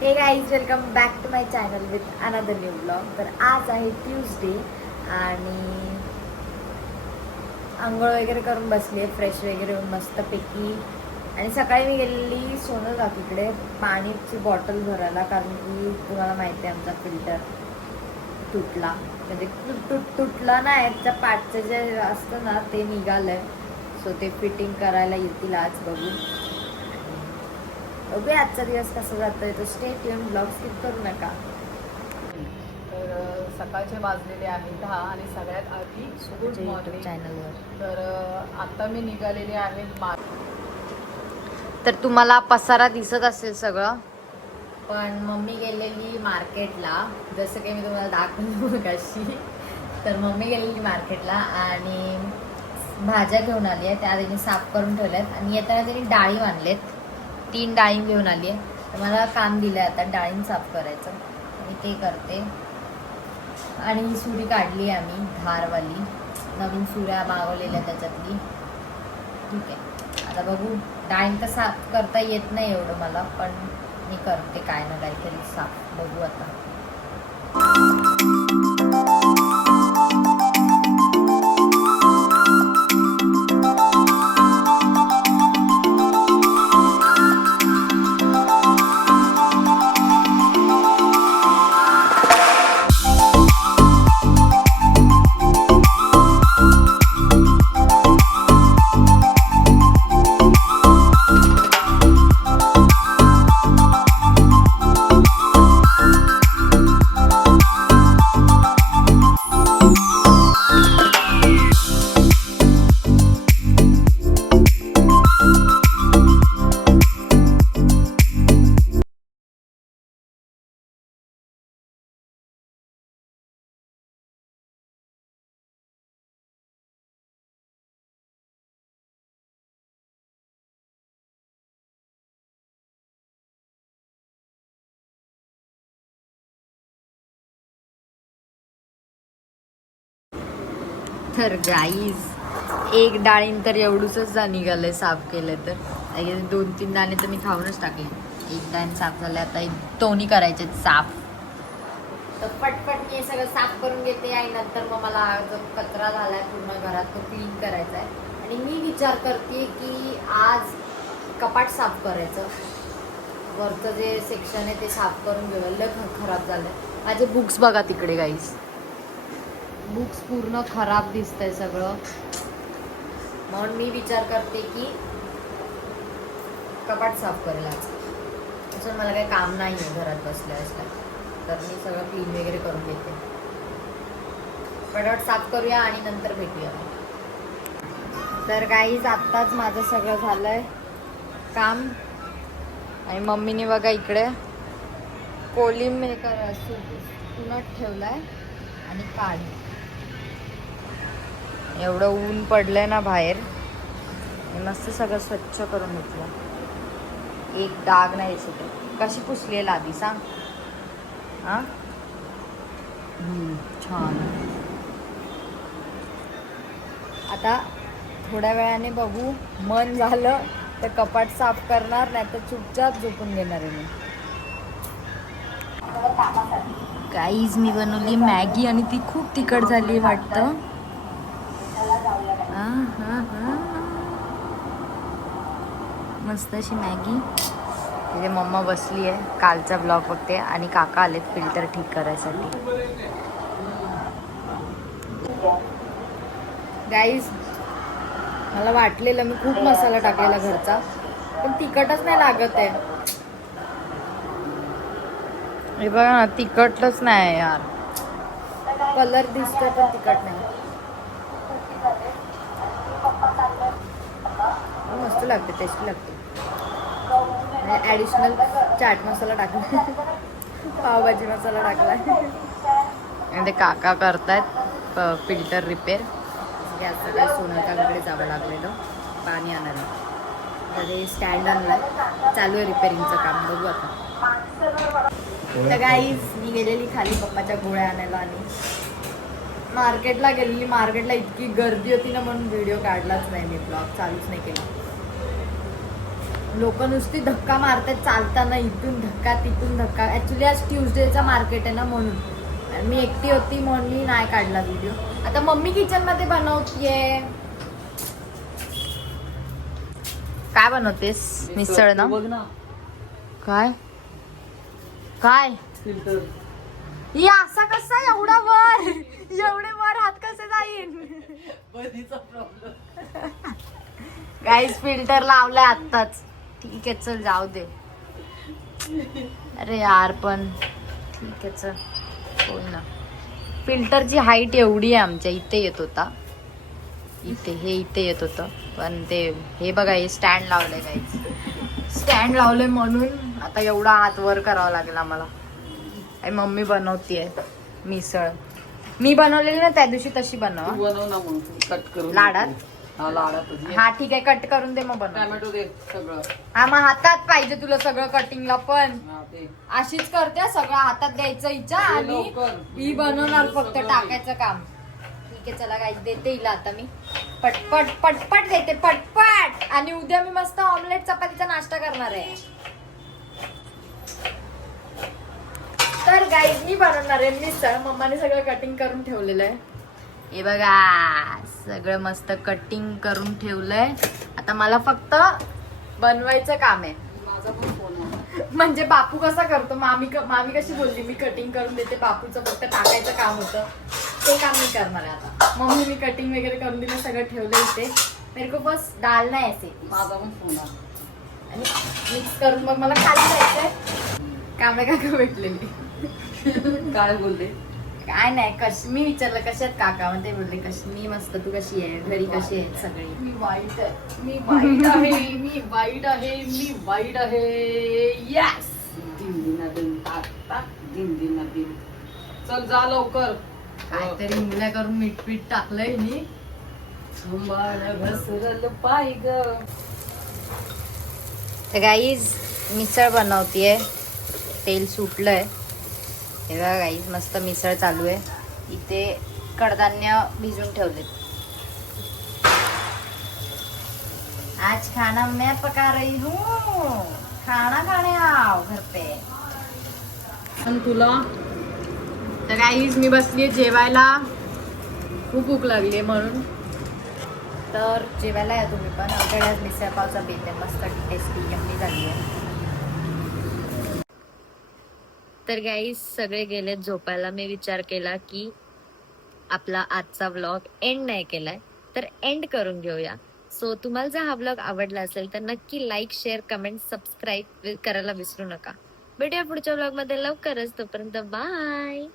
हे guys welcome back to my channel with another new blog तर आज आहे ट्यूजडे आणि आंघोळ वगैरे करून बसली आहे फ्रेश वगैरे होऊन मस्तपैकी. आणि सकाळी मी गेलेली सोनं काकीकडे पाण्याची बॉटल भरायला कारण की तुम्हाला माहिती आहे आमचा फिल्टर तुटला. म्हणजे तुट तुट तुटला नाही त्याच्या पाठचं जे असतं ना ते निघालं आहे सो ते फिटिंग करायला येतील आज बघून. बघूया आजचा दिवस कसा जातोय तो स्टेट येऊन ब्लॉग स्किप करू नका. तर सकाळचे वाजलेले आहेत दहा आणि सगळ्यात आधी गुड मॉर्निंग चॅनलवर तर आता मी निघालेले आहे तर तुम्हाला पसारा दिसत असेल सगळं. पण मम्मी गेलेली मार्केटला. जसं की मी तुम्हाला दाखवलं कशी तर मम्मी गेलेली मार्केटला आणि भाज्या घेऊन आली आहे त्या त्यांनी साफ करून ठेवल्यात. आणि येताना त्यांनी डाळी आणलेत. तीन डाळिंब घेऊन आली आहे. तर मला काम दिलं आहे आता डाळिंब साफ करायचं. मी ते करते. आणि ही सुरी काढली आहे आम्ही धारवाली. नवीन सुऱ्या मागवलेल्या त्याच्यातली. ठीक आहे. आता बघू डाळिंब तर साफ करता येत नाही एवढं मला पण मी करते काय ना काहीतरी साफ. बघू आता. तर गाईज एक डाळीन तर एवढूच निघालंय साफ केलं तर. I दोन तीन दाणे तर मी खाऊनच टाकले. एक दाणे साफ झाले आता एक दोन्ही करायचे साफ. तर पटपट मी सगळं साफ करून घेते. आणि नंतर मग मला जो कचरा झालाय पूर्ण घरात तो क्लीन करायचा आहे. आणि मी विचार करते की आज कपाट साफ करायचं. वरचं जे सेक्शन आहे ते साफ करून घेऊ लय ख- खराब झालं माझे बुक्स बघा तिकडे गाईस बुक्स पूर्ण खराब दिसतंय सगळं. म्हणून मी विचार करते की कपाट साफ करेल आज तसं मला काही काम नाही आहे घरात बसल्या असल्या तर मी सगळं क्लीन वगैरे करून घेते. पटापट साफ करूया आणि नंतर भेटूया. तर काहीच आत्ताच माझं सगळं झालं आहे काम. आणि मम्मीने बघा इकडे कोलिम हे कर सुनत आहे आणि काढ एवढं ऊन पडलंय ना बाहेर. मस्त सगळं स्वच्छ करून घेतलं. एक डाग नाही दिसत. कशी पुसली आहे लादी सांग. हा? छान. आता थोड्या वेळाने बघू. मन झालं तर कपाट साफ करणार नाही तर चुपचाप झोपून घेणार आहे मी. काहीच मी बनवली मॅगी आणि ती खूप तिखट झाली वाटतं आ, हा, हा. मस्त अशी मॅगी. तिथे मम्मा बसली आहे. कालचा ब्लॉग बघते. आणि काका आलेत फिल्टर ठीक करायसाठी. गाईज मला वाटलेलं मी खूप मसाला टाकलेला घरचा. पण तिखटच नाही लागत आहे. हे बघा ना तिखटच नाही यार. कलर दिसतोय पण तिखट नाही. मस्त लागते टेस्टी लागते. ॲडिशनल चाट मसाला टाकला. पावभाजी मसाला टाकला. आणि ते काका करतायत फिल्टर रिपेअर. गॅस सगळ्या सोनकाकडे जावं लागलेलं. पाणी आणायला. तर ते स्टँड आणलाय. चालू आहे रिपेअरिंगचं काम. बघू आता. तर गाईज मी गेलेली खाली पप्पाच्या गोळ्या आणायला आणि मार्केटला गेलेली. मार्केटला इतकी गर्दी होती ना म्हणून व्हिडिओ काढलाच नाही मी. ब्लॉग चालूच नाही केला. लोक नुसती धक्का मारतात चालताना इथून धक्का तिथून धक्का. ऍक्च्युली आज ट्युजडेचा मार्केट आहे ना म्हणून. मी एकटी होती म्हणून मी नाही काढला व्हिडिओ आता मम्मी किचनमध्ये बनवतीये. काय बनवतेस? मिसळ. ना? बघ ना. काय? काय? फिल्टर ही असा कसा एवढा वर. एवढे वर हात कसे जाईल गाईज फिल्टर लावलाय आत्ताच. ठीक आहे चल जाऊ दे. अरे यार पण ठीक आहे चल. होईल ना. फिल्टरची हाईट एवढी आहे आमच्या इथे येत होता. इथे हे इथे येत होतं. पण ते हे बघा हे स्टँड लावलंय गाईज स्टँड लावलंय म्हणून आता एवढा हात वर करावा लागेल आम्हाला आणि मम्मी बनवतीये मिसळ. मी बनवलेली ना त्या दिवशी तशी बनव. लाडात? हा. हा ठीक आहे कट करून दे मग बनव टॅमॅटो दे सगळं. हा मग हातात पाहिजे तुला सगळं कटिंगला पण. हा ते अशीच करते सगळं हातात द्यायचं हिच्या दे आणि लवकर. ही बनवणार फक्त सगळं. टाकायचं काम. ठीक आहे चला काय देते हिला आता मी. पटपट पटपट देते पटपट. आणि उद्या मी मस्त ऑमलेट चपातीचा नाश्ता करणार आहे. तर गाईज मी बनवणार आहे मिसळ. मम्माने सगळं कटिंग करून ठेवलेलं आहे. हे बघा सगळं मस्त कटिंग करून ठेवलंय. आता मला फक्त बनवायचं काम आहे. माझा पण फोन म्हणजे बापू कसा करतो? मामी क- मामी कशी बोलली? मी कटिंग करून देते बापूचं फक्त टाकायचं काम होतं. ते काम मी करणार आहे आता. मम्मी मी कटिंग वगैरे करून दिलं सगळं ठेवलं इथे. मेरे को बस डालना आहे ऐसे माझा पण फोन आणि मिक्स करून मग मला खाली जायचंय. कांबळे काका भेटलेली. काय बोलते काय नाही कश मी विचारलं कशात काका? मग ते बोलले कशी मी मस्त तू कशी आहे? घरी कशी आहेत सगळी? मी वाईट आहे. मी वाईट आहे. मी वाईट आहे. मी वाईट आहे. यस दिन दिना दिन टाक टाक दिन दिना दिन चल जा लवकर. काहीतरी मुल्या करून मीठ पीठ टाकलंय मी. घसरल पाय ग. तर गाईज मिसळ बनवतीये. तेल सुटलंय. हे बघा गाईज मस्त मिसळ चालू आहे. इथे कडधान्य भिजून ठेवलेत. आज खाना मैं पका रही हूँ. खाना खाने आओ घर पे. पण तुला? तर गाईज मी बसली जेवायला. खूप भूक लागली म्हणून. तर जेवायला या तुम्ही पण. आमच्याकडे आज मिसळ पावचा बेत आहे. मस्त टेस्टी यम्मी झाली आहे तर गाईज सगळे गेले झोपायला. मी विचार केला की आपला आजचा व्लॉग एंड नाही केलाय. तर एंड करून घेऊया. सो तुम्हाला जर हा व्लॉग आवडला असेल तर नक्की लाईक शेअर कमेंट सबस्क्राईब करायला विसरू नका. भेटूया पुढच्या व्लॉगमध्ये लवकरच. तोपर्यंत बाय